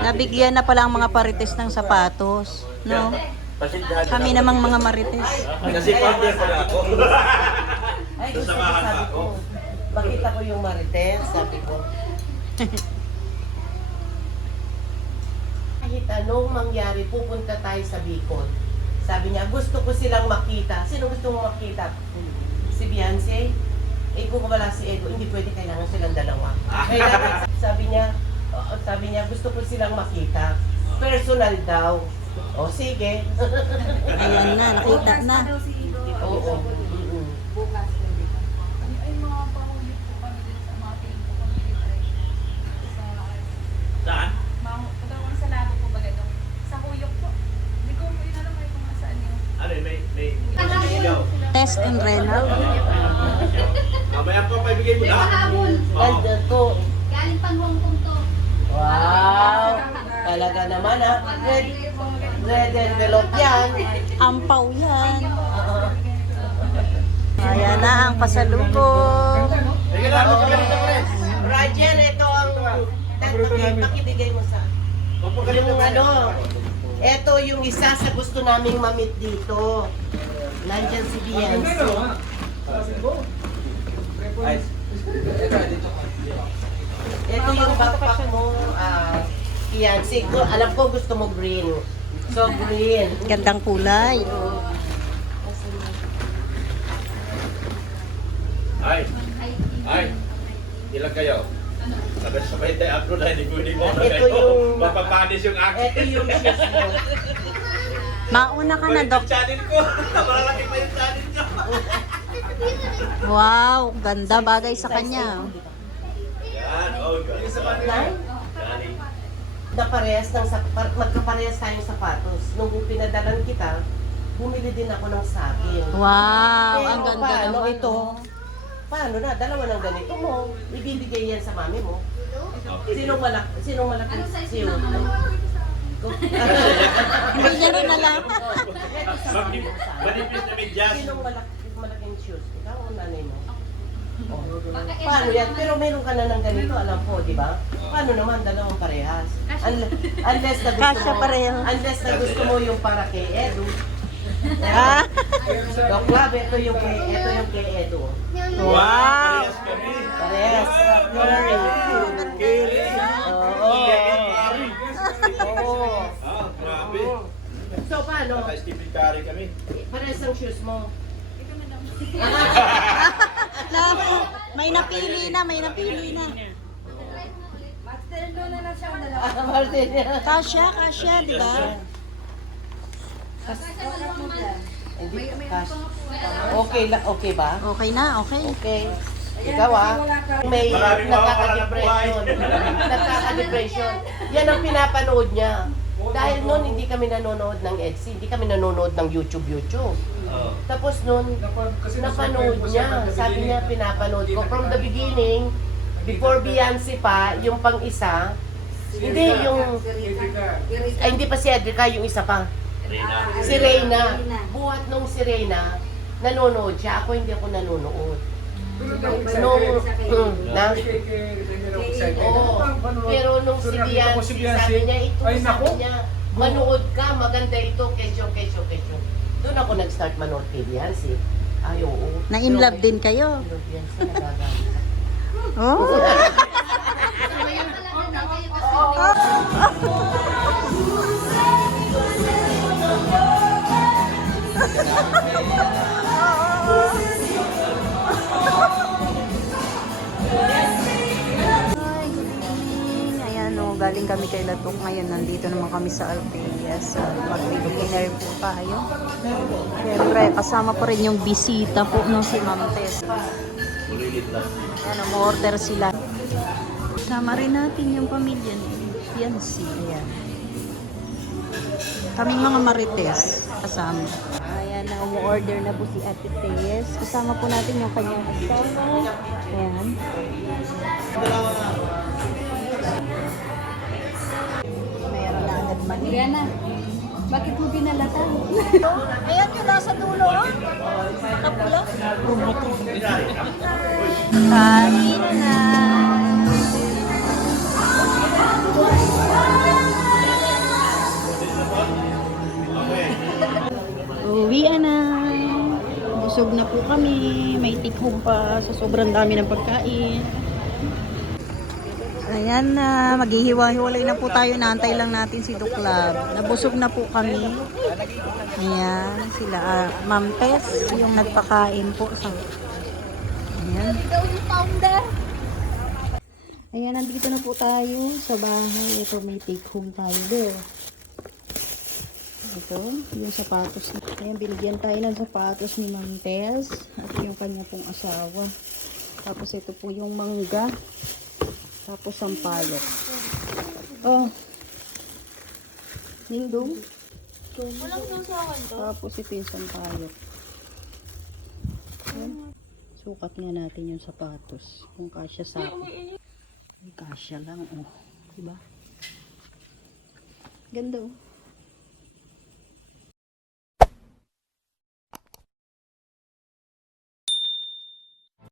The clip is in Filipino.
Nabigyan na pala ang mga parites ng sapatos. No? Kami namang mga marites. Kasi partner pala ako. Ay, gusto ko, sabi ko. Makita ko yung marites, sabi ko. Kahit anong mangyari, pupunta tayo sa Bicol. Sabi niya, gusto ko silang makita. Sino gusto mo makita? Si Beyonce? Eh kung wala si Edo, hindi pwede, kailangan silang dalawa. Kaya sabi niya, gusto ko silang makita. Personal daw. O sige. Ayan na, nakita na. Oo. Bukas pwede ka. Ay, mga pahuli po kami din sa mga tingin ko kami retreat. Saan? Pagkawan sa labo po baga doon. Sa Huyok po. Hindi ko po inalam kayo kung saan yun. Ano yun? May ilaw. Test and renal. Mamaya pa, paibigay mo na. Nandiyan to. Galing pang Hong Kong to. Wow! Talaga naman ha. Red envelope yan. Ampaw yan. Ayan na ang pasalubong. Bigyan na, magkakalita mo rin. Roger, ito ang pakibigay mo sa yung ito yung isa sa gusto naming mamit dito. Nandyan si Beyonce. Ito yung backpack mo, Beyonce. Alam ko gusto mo green. So green. Gandang kulay. Ay, ilan kayo? Sabay tayo upload na, hindi pwede mo na Ito kayo. yung- Mapapanis yung akin. Ito yung shoes mo. Mauna ka na, Dok. Channel ko. Malalaki pa yung channel nyo. Wow, ganda bagay sa kanya. Yan, oh God. Nine? Na parehas ng magkaparehas tayong sapatos. Nung pinadalan kita, bumili din ako ng sakin. Wow, Pero ang ganda paano naman. ito? Paano na? Dalawa ng ganito mo. Ibibigay yan sa mami mo. Sinong malaki? Anong size Siyo. na naman? Hindi niya rin alam. Manipis na medyas. Sinong malaking shoes? Ikaw o nanay mo? Oh. Baka Paano yan? Pero meron ka na ng ganito, alam ko, di ba? Paano naman dalawang parehas? Unless na gusto Kasya mo, pareho. unless na gusto mo yung para kay Edu. Ah, Doc Lab, ito yung kay Edu. wow. Parehas kami. Parehas. Glory. Oo. Oo. Ah, grabe. So, paano? Naka-Stephen Curry kami. Parehas ang shoes mo. Na, may napili na. Master doon na lang siya ang dalawa. Martin. Kasya, di ba? Hindi, cash. Okay ba? Okay na, okay. Okay. Ikaw may Maraming nakaka-depression. Nakaka-depression. Yan ang pinapanood niya. Dahil noon hindi kami nanonood ng EDSI, hindi kami nanonood ng YouTube. Oo. Tapos noon, napanood niya. Sabi niya, pinapanood ko. From the beginning, before Beyonce pa, yung pang isa, hindi yung, ay hindi pa si Edrica, yung isa pa. Rina. Si Reyna. Buhat nung si Reyna, nanonood siya. Ako hindi ako nanonood. Na? Oo. Pero nung si Beyonce, sabi niya, sabi niya, manood ka, maganda ito, kesyo. Doon ako nag-start manood kay Beyonce. Ay, oo. Na-in love din kayo. Pero Beyonce, nagagalit. Oh. Ayan o, galing kami kay Latok ngayon. Nandito naman kami sa Alpelias. Mag-dinner po tayo. Siyempre, kasama pa rin yung bisita po no, si Ma'am Tess. Ulilit lang. Ano, order sila. Sama rin natin yung pamilya ni Beyonce. Ayan. Kaming mga marites kasama. Ayan na, umu-order na po si Ate Tess. Kasama po natin yung kanyang asawa. Ayan. Meron na agad mali. Rihanna, bakit mo binalatan? Ayan yung nasa dulo. Nakapula. Kain na. busog na po kami. May take-home pa sa sobrang dami ng pagkain. Ayan na, maghihiwa-hiwalay na po tayo. Naantay lang natin si Duklab. Nabusog na po kami. Ayan, sila Ma'am Tess, yung nagpakain po. Ayan. Ayan, nandito na po tayo sa bahay. Ito, may take-home tayo doon. Ito, yung sapatos. Ayan, binigyan tayo ng sapatos ni Ma'am Tess at yung kanya pong asawa. Tapos ito po yung mangga. Tapos sampalok. Oh. Nindong. Walang susawan to. Tapos ito yung sampalok. Ayan. Sukat nga natin yung sapatos. Kung kasya sa akin. Kasya lang, oh. Diba? Ganda, oh.